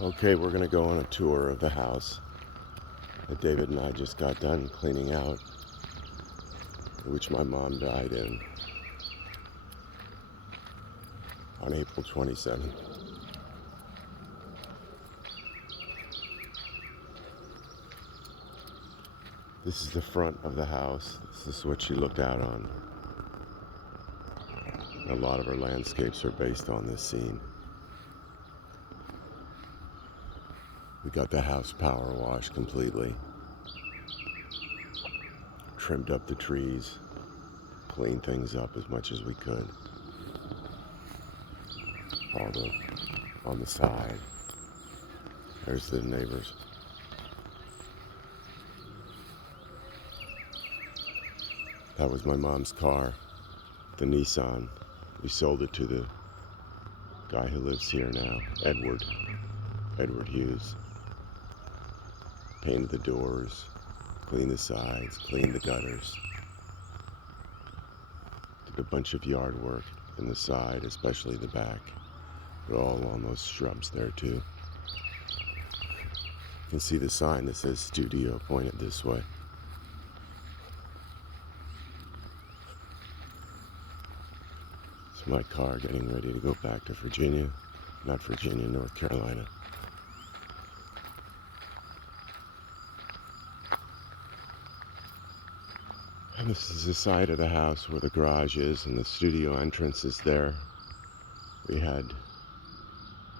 Okay, we're gonna go on a tour of the house that David and I just got done cleaning out, which my mom died in on April 27th. This is the front of the house. This is what she looked out on. A lot of her landscapes are based on this scene. We got the house power washed completely, trimmed up the trees, cleaned things up as much as we could. All the on the side. There's the neighbors. That was my mom's car, the Nissan. We sold it to the guy who lives here now, Edward Hughes. Painted the doors, cleaned the sides, cleaned the gutters. Did a bunch of yard work in the side, especially the back. But all along those shrubs there too. You can see the sign that says studio pointed this way. It's my car getting ready to go back to Virginia. Not Virginia, North Carolina. And this is the side of the house where the garage is and the studio entrance is there.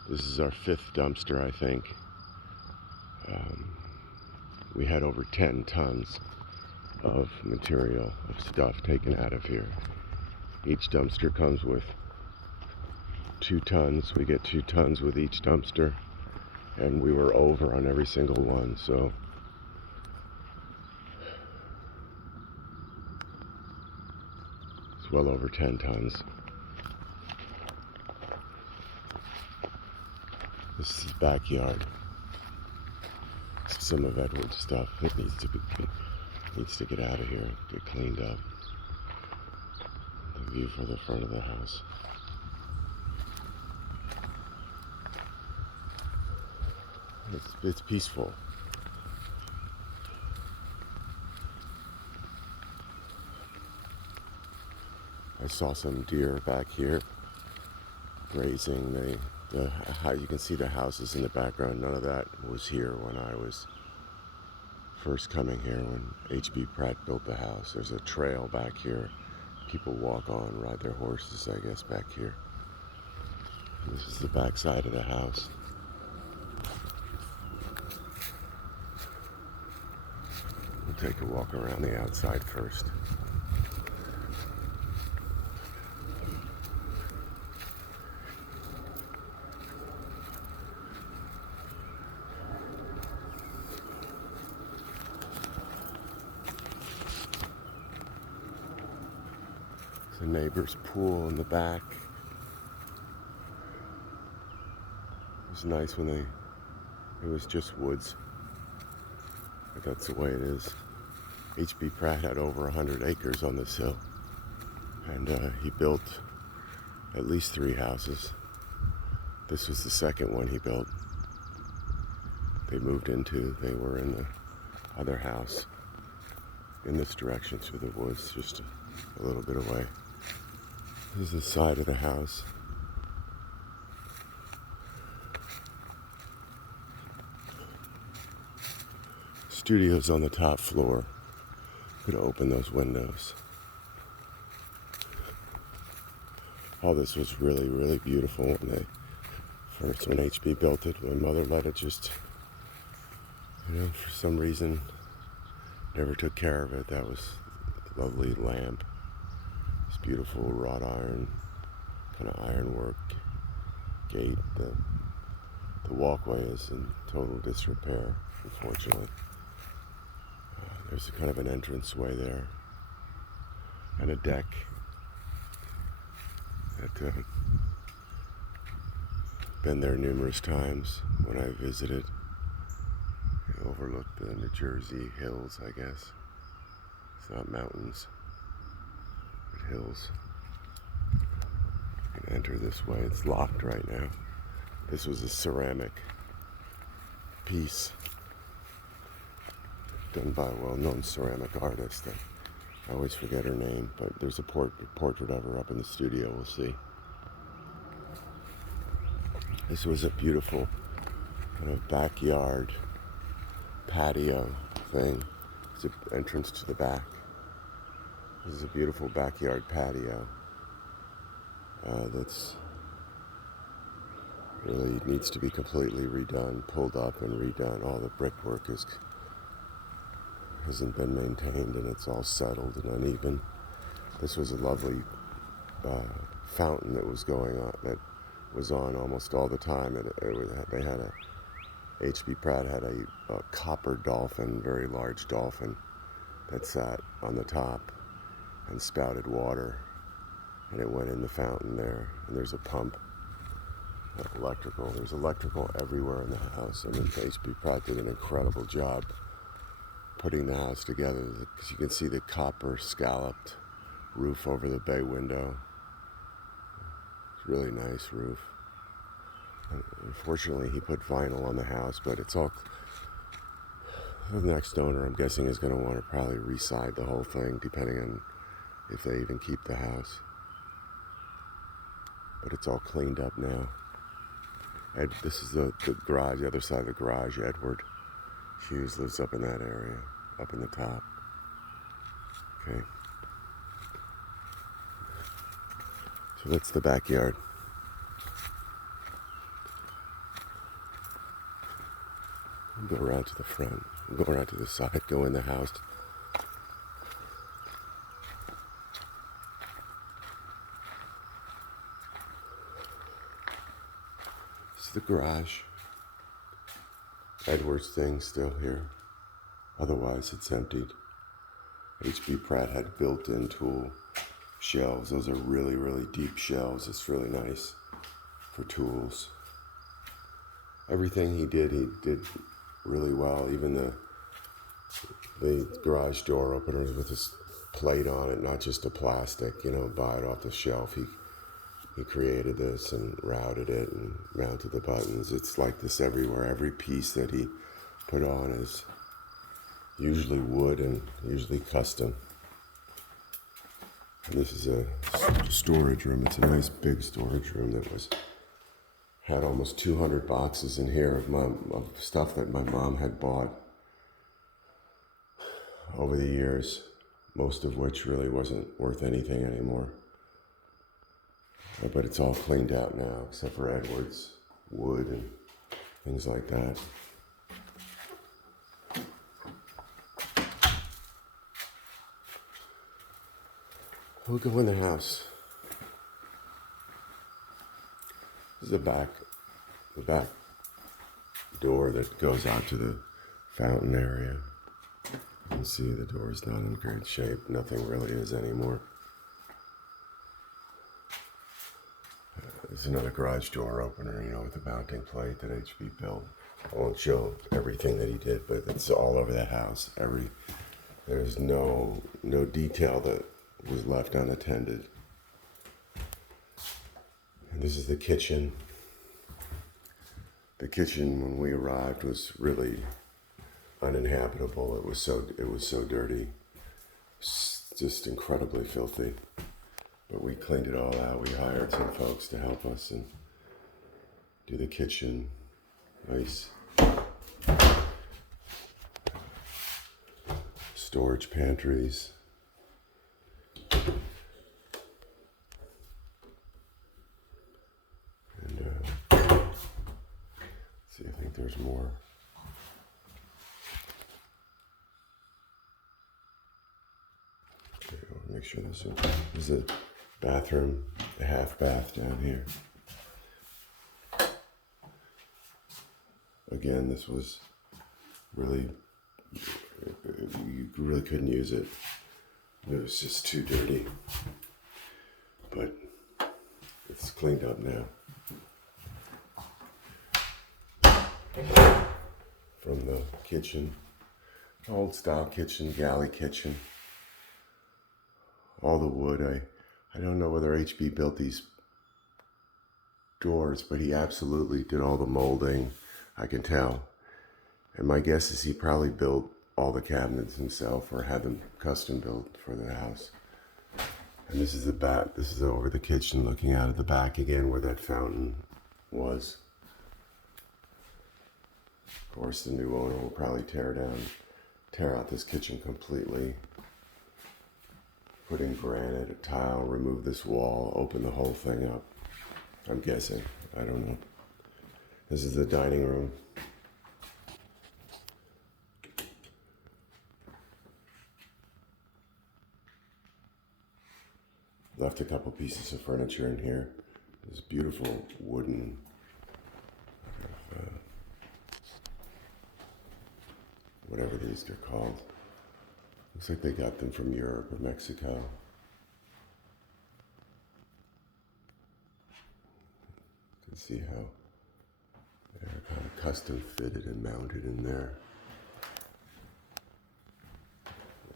This is our 5th dumpster, I think. We had over 10 tons of material, of stuff taken out of here. Each dumpster comes with 2 tons. We get 2 tons with each dumpster, and we were over on every single one, so it's well over 10 tons. This is his backyard. Some of Edward's stuff. It needs to get out of here, get cleaned up. The view for the front of the house. It's peaceful. I saw some deer back here grazing. How you can see the houses in the background. None of that was here when I was first coming here, when H.B. Pratt built the house. There's a trail back here. People walk on, ride their horses, I guess, back here. And this is the back side of the house. We'll take a walk around the outside first. The neighbor's pool in the back. It was nice when it was just woods. But that's the way it is. H.B. Pratt had over 100 acres on this hill. And he built at least 3 houses. This was the second one he built. They were in the other house in this direction through the woods, just a little bit away. This is the side of the house. Studio's on the top floor. Could open those windows. All this was really, really beautiful when HB built it. My mother let it just, for some reason, never took care of it. That was a lovely lamp. This beautiful wrought iron, kind of ironwork gate. The walkway is in total disrepair, unfortunately. There's a kind of an entranceway there, and a deck that been there numerous times when I visited. It overlooked the New Jersey hills, I guess. It's not mountains, but hills. You can enter this way. It's locked right now. This was a ceramic piece done by a well-known ceramic artist. I always forget her name, but there's a portrait of her up in the studio. We'll see. This was a beautiful kind of backyard patio thing. It's an entrance to the back. This is a beautiful backyard patio that's really needs to be completely redone, pulled up and redone. All the brickwork hasn't been maintained, and it's all settled and uneven. This was a lovely fountain that was on almost all the time. They had H.B. Pratt had a copper dolphin, very large dolphin, that sat on the top and spouted water, and it went in the fountain there. And there's a pump, electrical. There's electrical everywhere in the house. I mean, H.B. Pratt did an incredible job putting the house together, because you can see the copper scalloped roof over the bay window. It's a really nice roof. Unfortunately, he put vinyl on the house, but it's all... The next owner, I'm guessing, is going to want to probably re-side the whole thing, depending on if they even keep the house. But it's all cleaned up now. This is the garage, the other side of the garage. Edward Hughes lives up in that area, up in the top. Okay. So that's the backyard. We'll go around to the front. We'll go around to the side, go in the house. This is the garage. Edward's thing's still here. Otherwise, it's emptied. H.B. Pratt had built-in tool shelves. Those are really, really deep shelves. It's really nice for tools. Everything he did really well. Even the garage door openers with this plate on it, not just a plastic, buy it off the shelf. He created this and routed it and mounted the buttons. It's like this everywhere. Every piece that he put on is usually wood and usually custom. And this is a storage room. It's a nice big storage room that had almost 200 boxes in here of stuff that my mom had bought over the years, most of which really wasn't worth anything anymore. But it's all cleaned out now, except for Edward's wood and things like that. We'll go in the house. This is the back door that goes out to the fountain area. You can see the door's not in great shape. Nothing really is anymore. There's another garage door opener, with a mounting plate that H.B. built. I won't show everything that he did, but it's all over the house. There's no detail that was left unattended. And this is the kitchen. The kitchen, when we arrived, was really uninhabitable. It was so dirty, just incredibly filthy. But we cleaned it all out. We hired some folks to help us and do the kitchen. Nice storage pantries. And see, I think there's more. Okay, I'll make sure this is a bathroom, a half bath down here. Again, this was really, you really couldn't use it. It was just too dirty. But it's cleaned up now. From the kitchen, old style kitchen, galley kitchen. All the wood, I don't know whether H.B. built these doors, but he absolutely did all the molding, I can tell. And my guess is he probably built all the cabinets himself or had them custom built for the house. And this is the back. This is over the kitchen, looking out at the back again where that fountain was. Of course, the new owner will probably tear out this kitchen completely, put in granite, a tile, remove this wall, open the whole thing up. I'm guessing. I don't know. This is the dining room. Left a couple pieces of furniture in here. This beautiful wooden whatever these are called. Looks like they got them from Europe or Mexico. You can see how they're kind of custom fitted and mounted in there.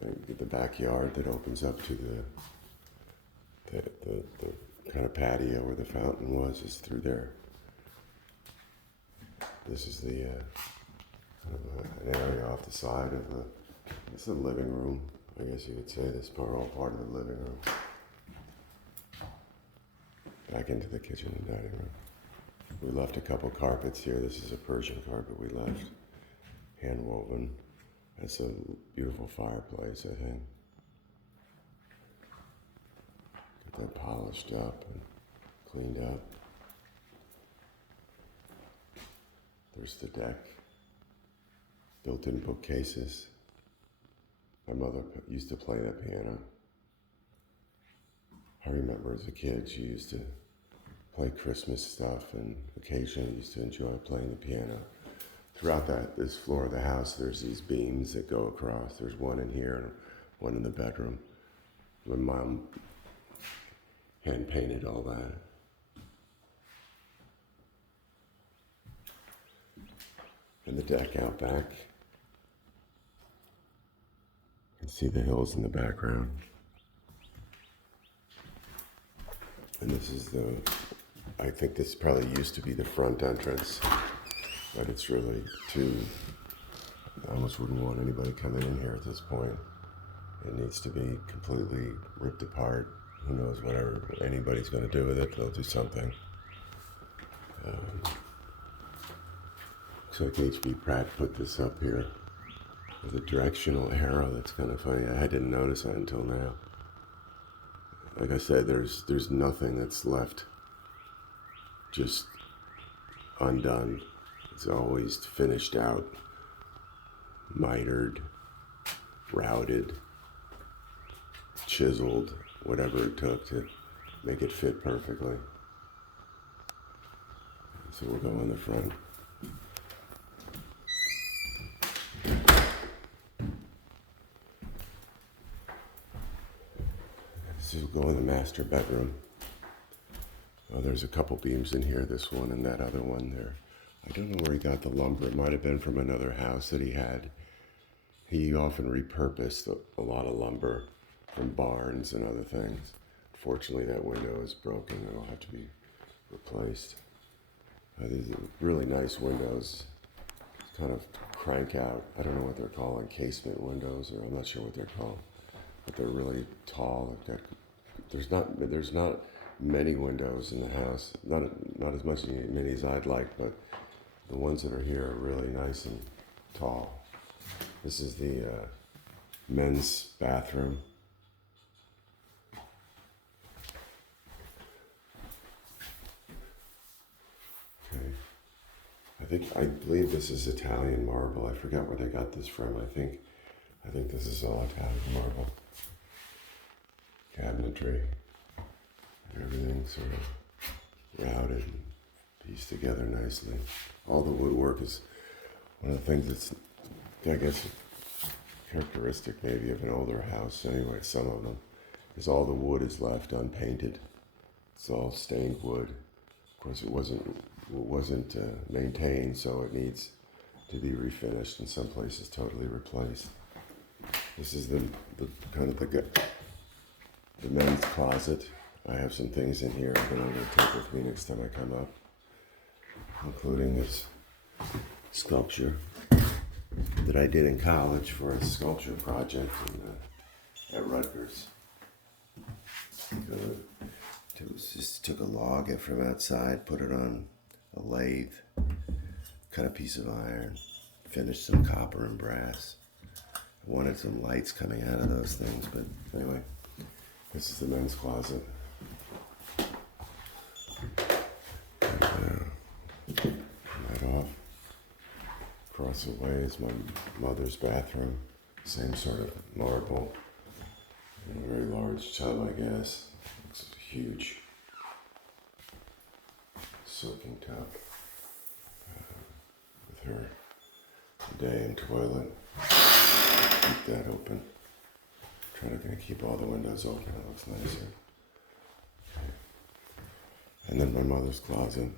And the backyard that opens up to the kind of patio where the fountain was is through there. This is the an area off the side of the. It's the living room. I guess you could say this part, all part of the living room. Back into the kitchen and dining room. We left a couple carpets here. This is a Persian carpet we left, hand woven. That's a beautiful fireplace, I think. Get that polished up and cleaned up. There's the deck. Built-in bookcases. My mother used to play the piano. I remember as a kid she used to play Christmas stuff and occasionally used to enjoy playing the piano. Throughout this floor of the house, there's these beams that go across. There's one in here and one in the bedroom. My mom hand painted all that. And the deck out back. You can see the hills in the background. And this is I think this probably used to be the front entrance, but it's really I almost wouldn't want anybody coming in here at this point. It needs to be completely ripped apart. Who knows, whatever anybody's going to do with it, they'll do something. Looks like H.B. Pratt put this up here with a directional arrow. That's kind of funny. I didn't notice that until now. Like I said, there's nothing that's left just undone. It's always finished out, mitered, routed, chiseled, whatever it took to make it fit perfectly. So we'll go in the front. So we'll go in the master bedroom. Oh, there's a couple beams in here, this one and that other one there. I don't know where he got the lumber. It might have been from another house that he had. He often repurposed a lot of lumber from barns and other things. Fortunately, that window is broken. It'll have to be replaced. These are really nice windows. Kind of crank out. I don't know what they're called, encasement windows, or I'm not sure what they're called. But they're really tall. There's not many windows in the house. Not as many as I'd like, but the ones that are here are really nice and tall. This is the men's bathroom. Okay. I believe this is Italian marble. I forgot where they got this from. I think this is all Italian marble. Cabinetry. Everything sort of routed and pieced together nicely. All the woodwork is one of the things that's, I guess, characteristic maybe of an older house. Anyway, some of them is all the wood is left unpainted. It's all stained wood. Of course, it wasn't maintained, so it needs to be refinished. In some places, totally replaced. This is the kind of the men's closet. I have some things in here that I'm going to take with me next time I come up, including this sculpture. that I did in college for a sculpture project at Rutgers. It was just took a log from outside, put it on a lathe, cut a piece of iron, finished some copper and brass. I wanted some lights coming out of those things, but anyway, this is the men's closet. And, right off. Across the way is my mother's bathroom. Same sort of marble. And a very large tub, I guess. It's huge. Soaking tub. With her day and toilet. Keep that open. Trying to keep all the windows open. It looks nicer. Okay. And then my mother's closet.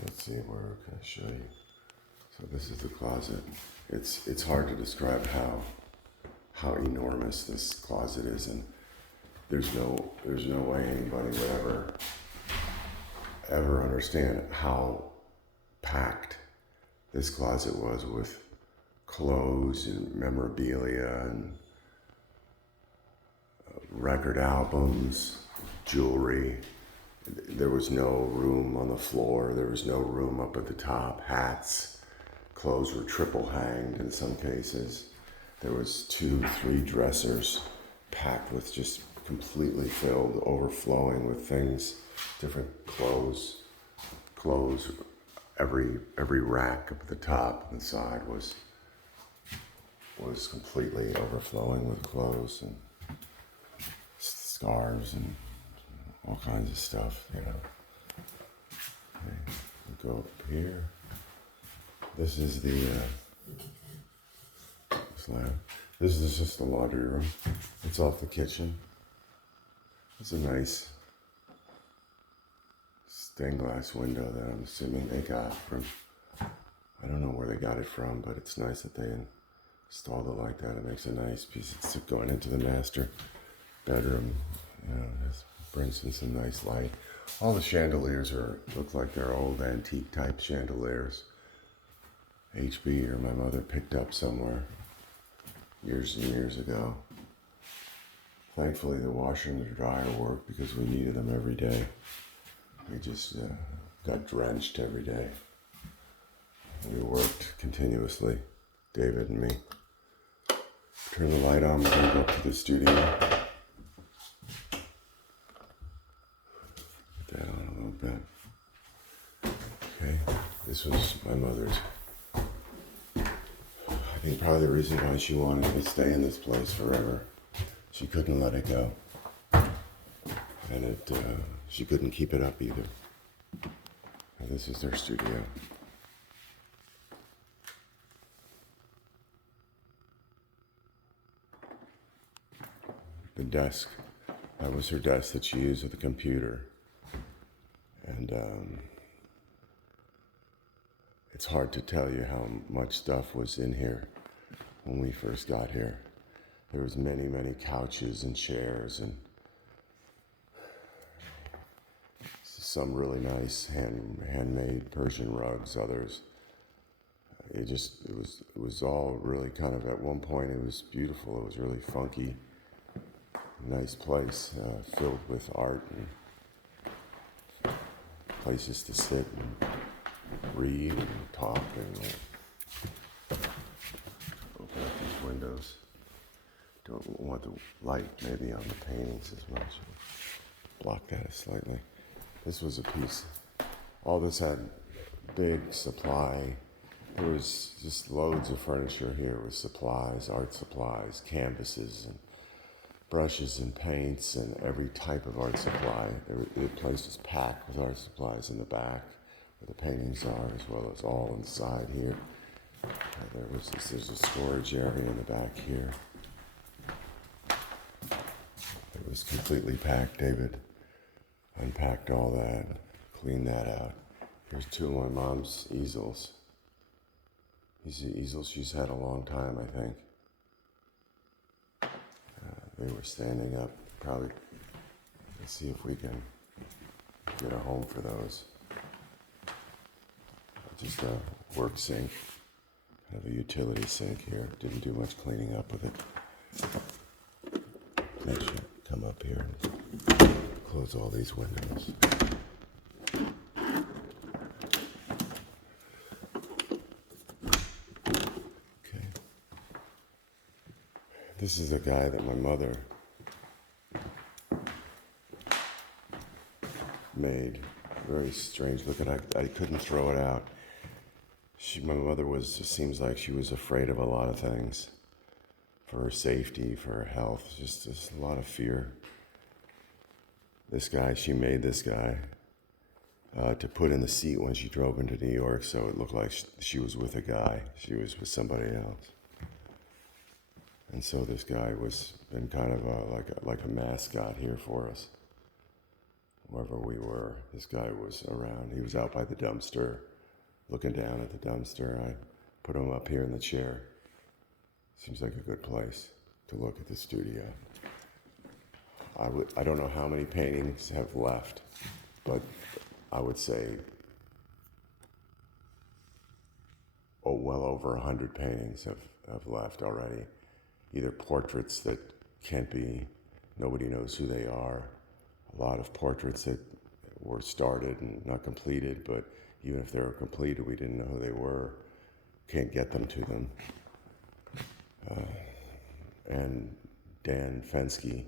Let's see, where can I show you? So this is the closet. It's hard to describe how enormous this closet is, and there's no way anybody would ever understand how packed this closet was with clothes and memorabilia and record albums, jewelry. There was no room on the floor. There was no room up at the top. Hats, clothes were triple hanged in some cases. There was 2, 3 dressers packed with just completely filled, overflowing with things, different clothes. Every rack up at the top and the side was completely overflowing with clothes and scarves and all kinds of stuff, you know. Okay, we'll go up here. This is the slab. This is just the laundry room. It's off the kitchen. It's a nice stained glass window that I'm assuming they got from, I don't know where they got it from, but it's nice that they installed it like that. It makes a nice piece. It's going into the master bedroom, you know, it brings in some nice light. All the chandeliers look like they're old antique type chandeliers. HB or my mother picked up somewhere years and years ago. Thankfully the washer and the dryer worked because we needed them every day. We just got drenched every day. We worked continuously, David and me. Turn the light on, we're gonna go up to the studio. Put that on a little bit. Okay, this was my mother's. I think probably the reason why she wanted to stay in this place forever. She couldn't let it go. And she couldn't keep it up either. And this is their studio. The desk, that was her desk that she used with the computer. And it's hard to tell you how much stuff was in here when we first got here. There was many, many couches and chairs and some really nice handmade Persian rugs, others. It was all really kind of, at one point it was beautiful, it was really funky. Nice place filled with art and places to sit and read and talk and open up these windows. Don't want the light maybe on the paintings as much. Block that slightly. This was a piece. All this had big supply. There was just loads of furniture here with supplies, art supplies, canvases, and brushes and paints, and every type of art supply. The place was packed with art supplies in the back, where the paintings are, as well as all inside here. There's a storage area in the back here. It was completely packed. David unpacked all that, cleaned that out. Here's 2 of my mom's easels. These are easels she's had a long time, I think. They were standing up, probably. Let's see if we can get a home for those. Just a work sink, kind of a utility sink here. Didn't do much cleaning up with it. Next, you come up here and close all these windows. Okay. This is a guy that my mother made. Very strange looking. I couldn't throw it out. My mother seems like she was afraid of a lot of things. For her safety, for her health, just a lot of fear. This guy, she made this guy to put in the seat when she drove into New York, so it looked like she was with a guy. She was with somebody else. And so this guy was been kind of like a mascot here for us. Wherever we were, this guy was around. He was out by the dumpster, looking down at the dumpster. I put him up here in the chair. Seems like a good place to look at the studio. I don't know how many paintings have left, but I would say well over 100 paintings have left already. Either portraits that nobody knows who they are. A lot of portraits that were started and not completed, but even if they were completed, we didn't know who they were. Can't get them to them. And Dan Fensky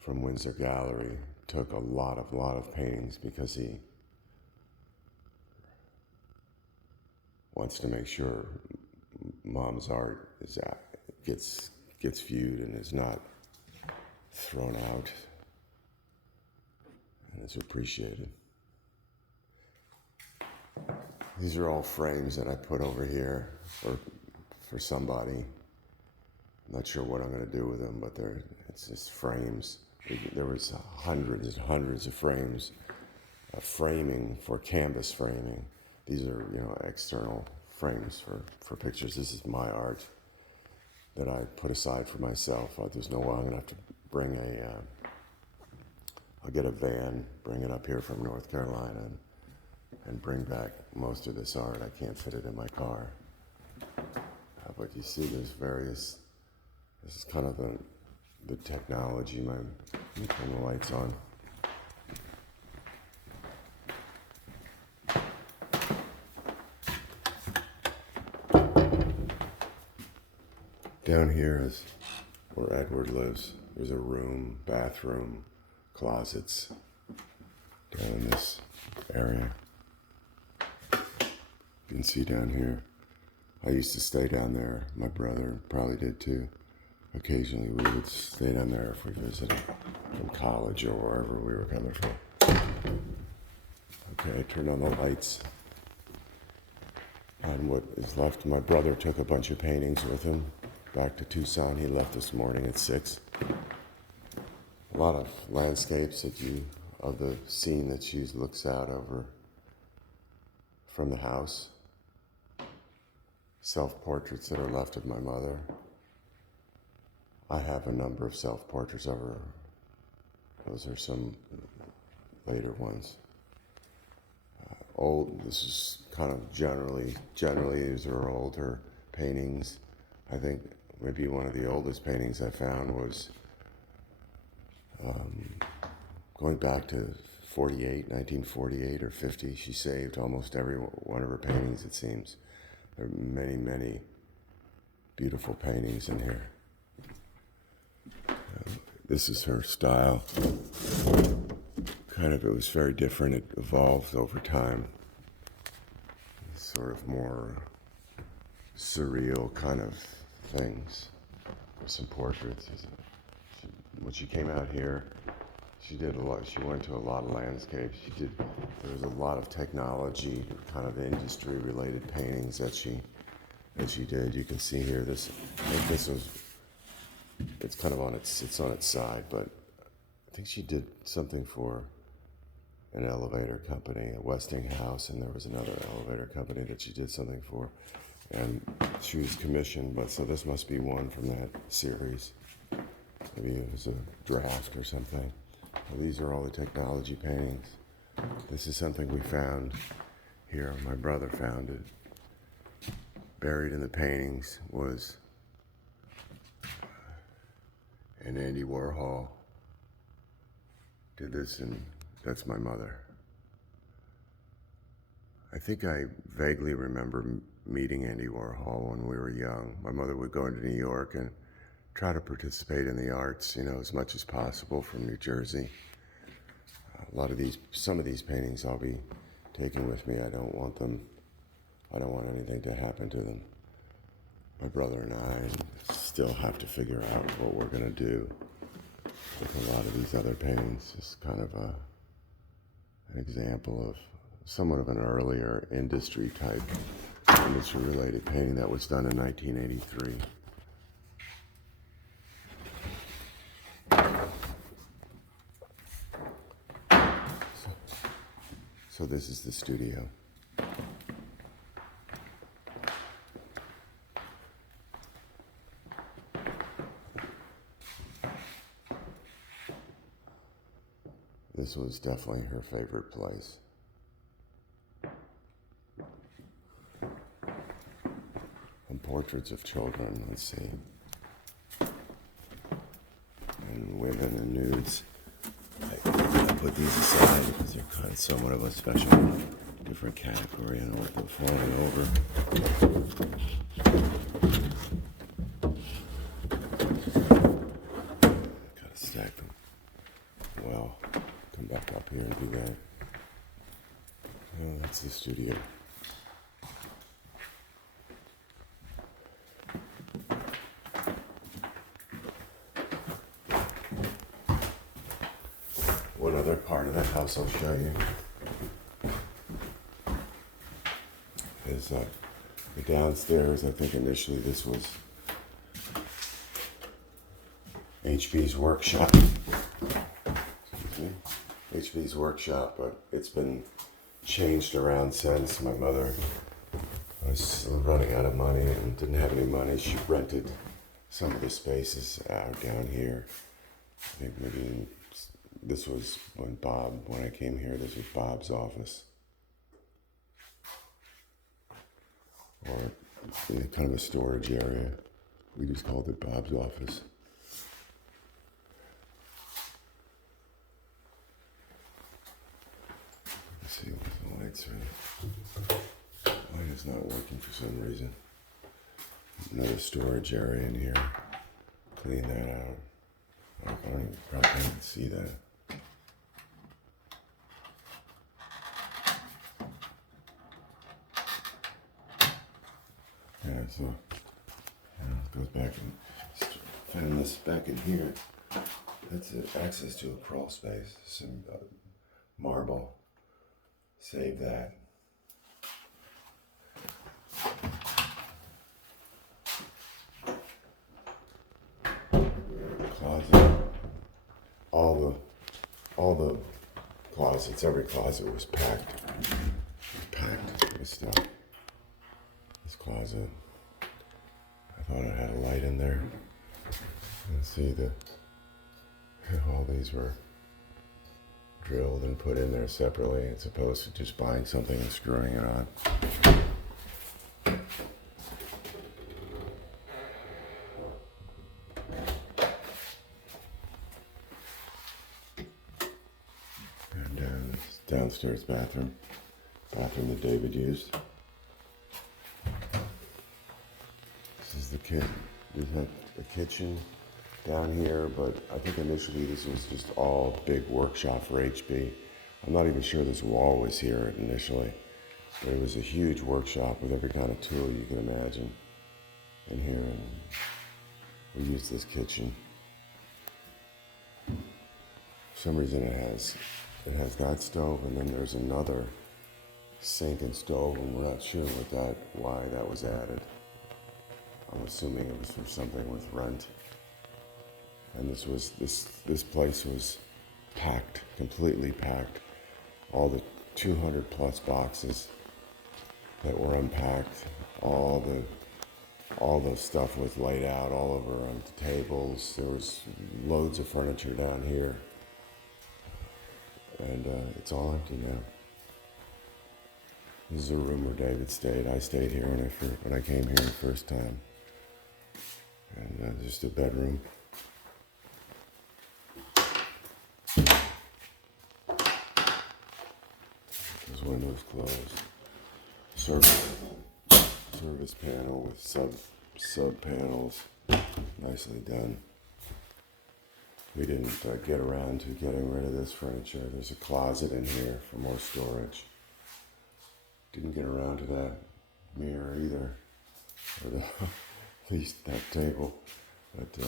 from Windsor Gallery took a lot of paintings because he wants to make sure Mom's art gets viewed and is not thrown out and is appreciated. These are all frames that I put over here for somebody. I'm not sure what I'm going to do with them, but it's just frames. There was hundreds and hundreds of frames, framing for canvas framing. These are, external frames for pictures. This is my art that I put aside for myself. There's no way I'm going to have to bring I'll get a van, bring it up here from North Carolina and bring back most of this art. I can't fit it in my car. But you see this is kind of the technology. Let me turn the lights on. Down here is where Edward lives. There's a room, bathroom, closets down in this area. You can see down here. I used to stay down there. My brother probably did too. Occasionally we would stay down there if we visited from college or wherever we were coming from. Okay, I turned on the lights. And what is left, my brother took a bunch of paintings with him back to Tucson. He left this morning at 6. A lot of landscapes of the scene that she looks out over from the house. Self-portraits that are left of my mother. I have a number of self-portraits of her. Those are some later ones. This is kind of generally these are older paintings. I think maybe one of the oldest paintings I found was going back to 1948 or 50. She saved almost every one of her paintings, it seems. There are many, many beautiful paintings in here. This is her style. It was very different. It evolved over time. Sort of more surreal kind of things. Some portraits. When she came out here, she did a lot. She went to a lot of landscapes. There was a lot of technology, kind of industry-related paintings that she did. You can see here. It's kind of on its side, but I think she did something for an elevator company, a Westinghouse, and there was another elevator company that she did something for, and she was commissioned. But so this must be one from that series. Maybe it was a draft or something. Well, these are all the technology paintings. This is something we found here. My brother found it. Buried in the paintings was an Andy Warhol. Did this, and that's my mother. I think I vaguely remember meeting Andy Warhol when we were young. My mother would go into New York and try to participate in the arts, as much as possible from New Jersey. Some of these paintings I'll be taking with me. I don't want anything to happen to them. My brother and I still have to figure out what we're going to do with a lot of these other paintings. It's kind of an example of somewhat of an earlier industry-related painting that was done in 1983. So this is the studio. This was definitely her favorite place. And portraits of children, let's see. And women and nudes. I put these aside because they're kind of somewhat of a special, different category. I don't want them falling over. Gotta stack them. Well, come back up here and do that. Oh, that's the studio. One other part of the house I'll show you is the downstairs. I think initially this was HB's workshop. Excuse me. HB's workshop, but it's been changed around since. My mother was running out of money and didn't have any money. She rented some of the spaces out down here. I think maybe this was when I came here, this was Bob's office. Or kind of a storage area. We just called it Bob's office. Let's see what the lights are. Light is not working for some reason. Another storage area in here. Clean that out. I don't even probably can't see that. Yeah, so it goes back and found this back in here. That's access to a crawl space, some marble. Save that. Closet. All the closets, every closet was packed. Packed with stuff. This closet, I thought it had a light in there. And see all these were drilled and put in there separately as opposed to just buying something and screwing it on. And downstairs bathroom that David used. This is the kit. We have a kitchen down here, but I think initially this was just all big workshop for HB. I'm not even sure this wall was here initially, but it was a huge workshop with every kind of tool you can imagine in here, and we used this kitchen. For some reason it has that stove, and then there's another sink and stove, and we're not sure why that was added. I'm assuming it was for something with rent. And this place was packed, completely packed. All the 200 plus boxes that were unpacked, all the stuff was laid out all over on the tables. There was loads of furniture down here. and it's all empty now. This is a room where David stayed. I stayed here when I came here the first time, and just a bedroom. Those windows closed. Service panel with sub panels, nicely done. We didn't get around to getting rid of this furniture. There's a closet in here for more storage. Didn't get around to that mirror either, or at least that table, but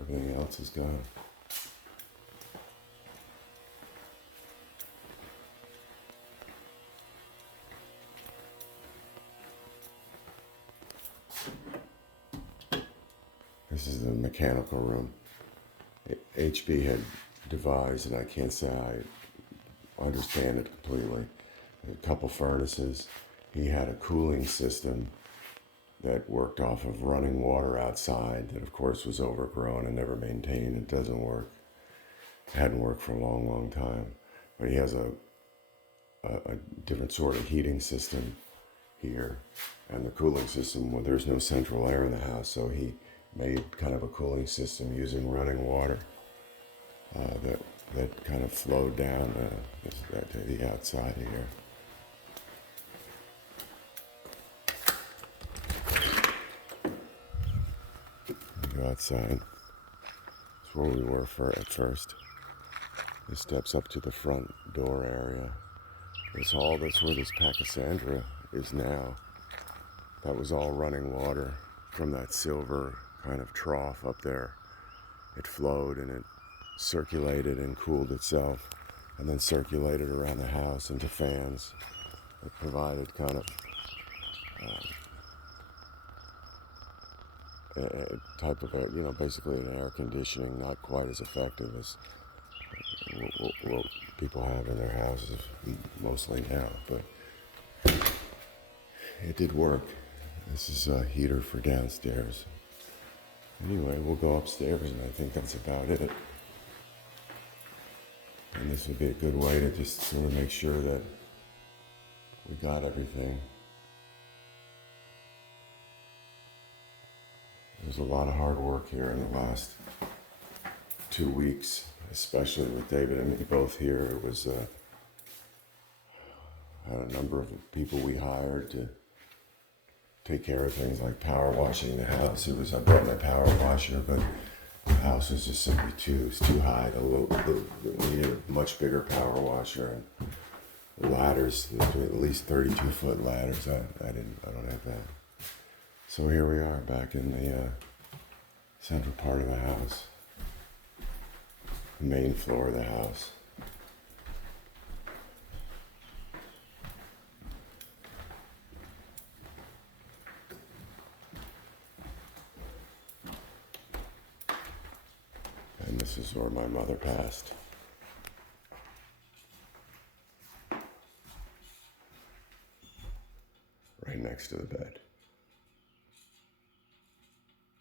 everything else is gone. This is the mechanical room. HB had devised, and I can't say I understand it completely, a couple furnaces. He had a cooling system that worked off of running water outside that, of course, was overgrown and never maintained. It doesn't work. It hadn't worked for a long, long time. But he has a different sort of heating system here. And the cooling system, well, there's no central air in the house, so he made kind of a cooling system using running water that kind of flowed down to the outside here. You go outside. That's where we were at first. The steps up to the front door area. This hall, that's where this Pachysandra is now. That was all running water from that silver kind of trough up there. It flowed and it circulated and cooled itself, and then circulated around the house into fans that provided kind of a type of basically an air conditioning, not quite as effective as what people have in their houses mostly now, but it did work. This is a heater for downstairs. Anyway, we'll go upstairs, and I think that's about it. And this would be a good way to just sort of make sure that we got everything. There's a lot of hard work here in the last 2 weeks, especially with David and me both here. It was had a number of people we hired to take care of things like power washing the house. I brought my power washer, but the house was just simply too high. We needed a much bigger power washer, and the ladders, at least 32-foot ladders. I don't have that. So here we are back in the central part of the house, the main floor of the house. And this is where my mother passed. Right next to the bed.